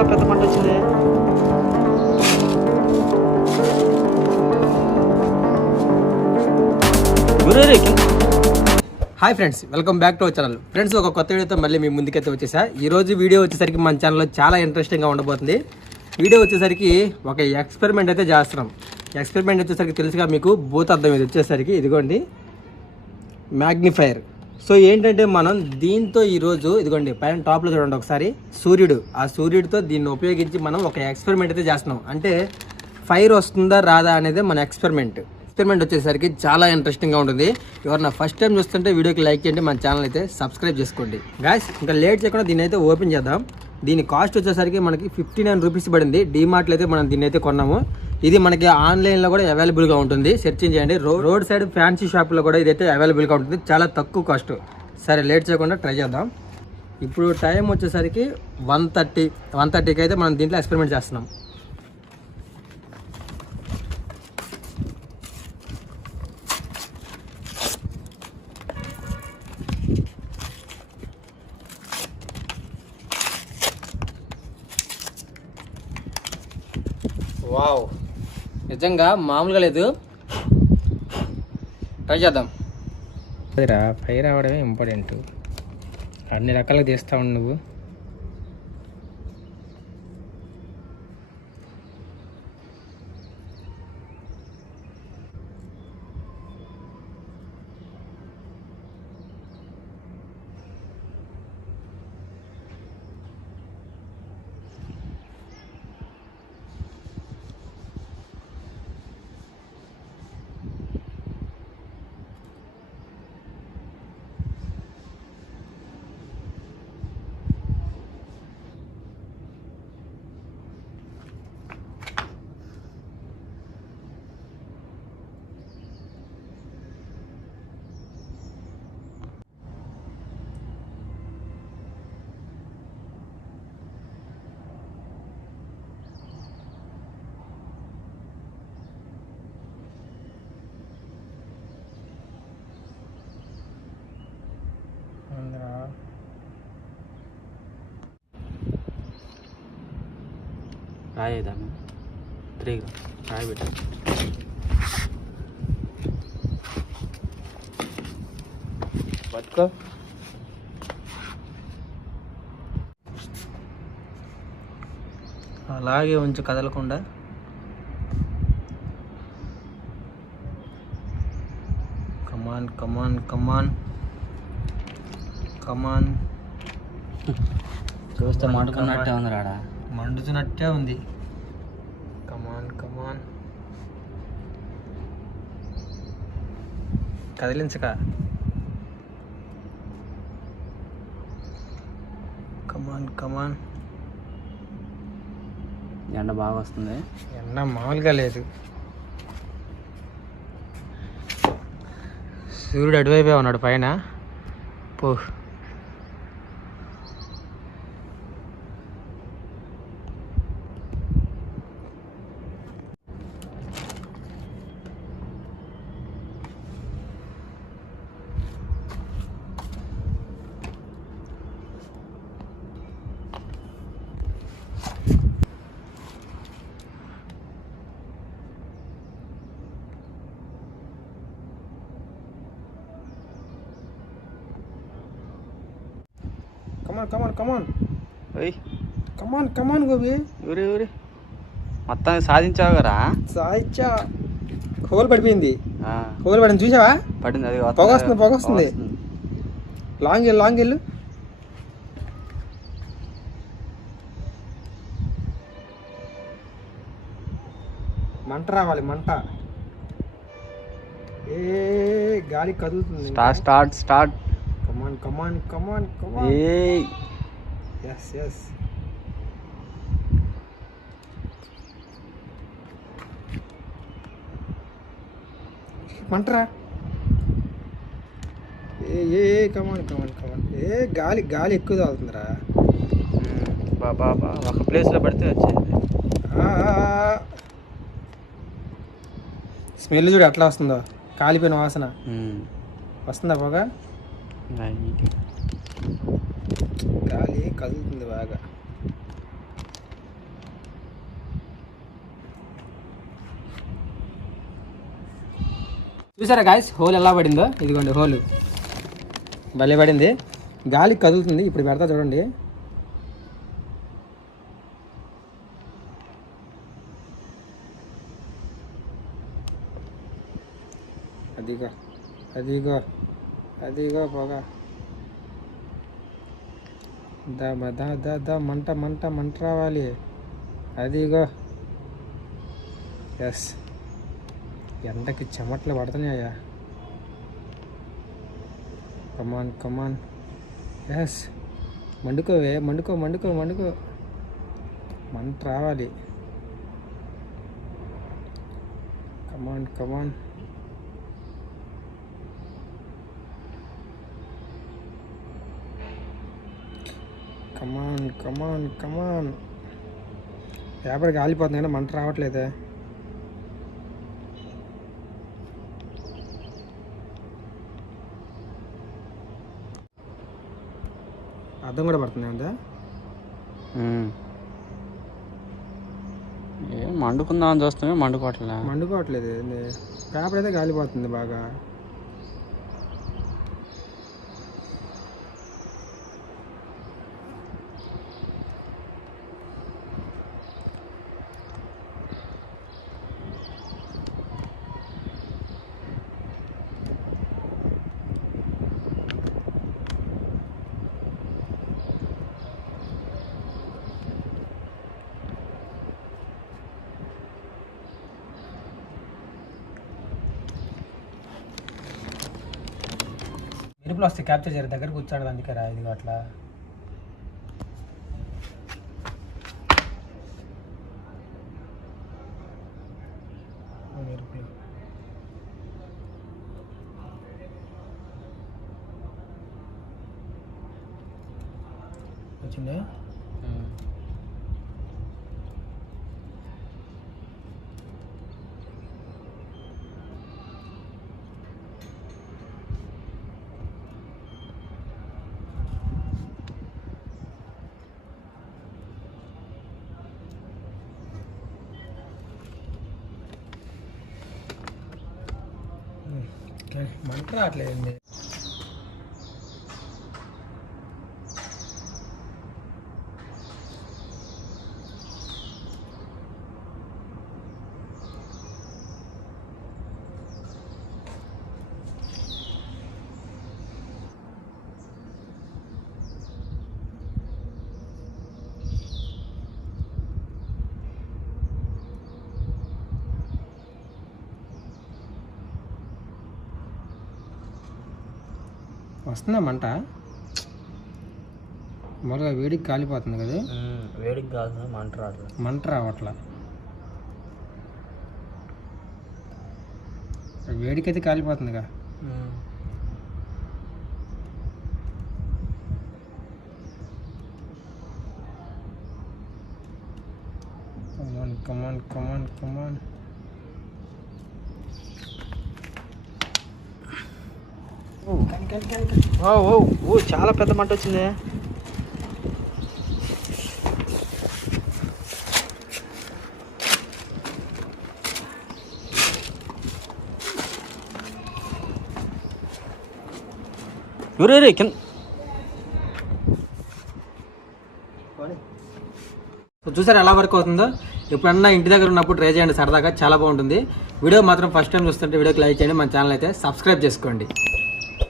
చాలా పెద్ద మంట వచ్చింది. Hi friends, welcome back to our channel. Friends, ఒక కొత్త వీడియోతో మళ్ళీ మీ ముందుకైతే వచ్చేసా. ఈరోజు వీడియో వచ్చేసరికి మన ఛానల్లో చాలా ఇంట్రెస్టింగ్గా ఉండబోతుంది. వీడియో వచ్చేసరికి ఒక ఎక్స్పెరిమెంట్ అయితే చేస్తున్నాం. ఎక్స్పెరిమెంట్ వచ్చేసరికి తెలుసుగా మీకు భూతార్థం. ఇది వచ్చేసరికి ఇదిగోండి మ్యాగ్నిఫైర్. సో ఏంటంటే మనం దీంతో ఈరోజు ఇదిగోండి పైన టాప్లో చూడండి ఒకసారి సూర్యుడు. ఆ సూర్యుడితో దీన్ని ఉపయోగించి మనం ఒక ఎక్స్పెరిమెంట్ అయితే చేస్తున్నాం. అంటే ఫైర్ వస్తుందా రాదా అనేది మన ఎక్స్పెరిమెంట్ వచ్చేసరికి చాలా ఇంట్రెస్టింగ్గా ఉంటుంది. ఎవరన్నా ఫస్ట్ టైం చూస్తుంటే వీడియోకి లైక్ చేయండి, మన ఛానల్ అయితే సబ్స్క్రైబ్ చేసుకోండి. గాయస్, ఇంకా లేట్ చేయకుండా దీన్ని అయితే ఓపెన్ చేద్దాం. దీని కాస్ట్ వచ్చేసరికి మనకి 59 రూపీస్ పడింది. డీమార్ట్లో అయితే మనం దీన్ని అయితే కొన్నాము. ఇది మనకి ఆన్లైన్లో కూడా అవైలబుల్గా ఉంటుంది. సెర్చింగ్ చేయండి. రోడ్ సైడ్ ఫ్యాన్సీ షాప్లో కూడా ఇదైతే అవైలబుల్గా ఉంటుంది. చాలా తక్కువ కాస్ట్. సరే, లేట్ చేయకుండా ట్రై చేద్దాం. ఇప్పుడు టైం వచ్చేసరికి 1:30కి అయితే మనం దీంట్లో ఎక్స్పెరిమెంట్ చేస్తున్నాం. వావ్, నిజంగా మామూలుగా లేదు. ట్రై చేద్దాం. అదిరా, ఫైర్ అవ్వడమే ఇంపార్టెంట్. అన్ని రకాలుగా తీస్తా ఉండు నువ్వు. రాయేదాము 3 రాయి పెట్ట. పట్టుకో. అలాగే ఉంచు, కదలకుండా. కమాన్ కమాన్ కమాన్ కమాన్. చూస్తే మండుకున్నట్టే ఉంది రాడా. మండుతున్నట్టే ఉంది. కమాన్ కమాన్, కదిలించక. కమాన్ కమాన్. ఎండ బాగా వస్తుంది. ఎండ మామూలుగా లేదు. సూర్యుడు అటువైపే ఉన్నాడు పైన. పో. కమాన్ కమాన్ ఓయ్, కమాన్ కమాన్ గోబి. ఊరి మొత్తం సాధించావు కదా. సాయిచ్చా. హోల్ పడిపోయింది. హోల్ పడింది, చూసావా? పడింది. అది పొగ వస్తుంది. లాంగ్ వెళ్ళు. మంట రావాలి, మంట. ఏ గాలి కదులుతుంది. స్టార్ట్. కమాన్. ఏయ్, yes. మంటరా. ఏ కమాన్. ఏ గాలి ఎక్కువ తాగుతుందిరా. బాబా ఒక ప్లేస్లో పడితే వచ్చేది. స్మెల్ చూడు ఎట్లా వస్తుందో. కాలిపోయిన వాసన వస్తుందా పొగ? గాలి కదులుతుంది బాగా. చూసారా గాయస్ హోల్ ఎలా పడిందో? ఇదిగోండి హోల్ భలే పడింది. గాలి కదులుతుంది. ఇప్పుడు పెడతా చూడండి. అదిగో అదిగో అదిగో పొగ. దా మంట మంట మంట రావాలి. అదిగో. ఎస్, ఎండకి చెమట్లు పడుతున్నాయా? కమాన్ కమాన్. ఎస్, మండుకోవే, మండుకో మండుకో మండుకో. మంట రావాలి. కమాన్ కమాన్. కమాన్ కమాన్ కమాన్. పేపర్ కాలిపోతుంది కానీ మంట రావట్లేదే. అర్థం కూడా పడుతుంది అందా? ఏం మండుకుందామని చూస్తామే, మండుకోవట్లేదు. పేపర్ అయితే కాలిపోతుంది బాగా. మెరుపులు వస్తే క్యాప్చర్ చేయరు, దగ్గర కూర్చోడు. అందుకే రా ఇది అట్లా. మెరుపులు వచ్చింది. మంట రావట్లేదండి. వస్తుందా మంట? మామూలుగా వేడికి కాలిపోతుంది కదా. వేడికి కాదు, మంట రావట్లా. వేడికైతే కాలిపోతుందిగా. కమాన్ కమాన్ కమాన్ కమాన్. చాలా పెద్ద మంట వచ్చింది. కింద చూసారు ఎలా వర్క్ అవుతుందో? ఎప్పుడన్నా ఇంటి దగ్గర ఉన్నప్పుడు ట్రై చేయండి, సరదాగా చాలా బాగుంటుంది. వీడియో మాత్రం ఫస్ట్ టైం చూస్తుంటే వీడియోకి లైక్ చేయండి, మన ఛానల్ అయితే సబ్స్క్రైబ్ చేసుకోండి.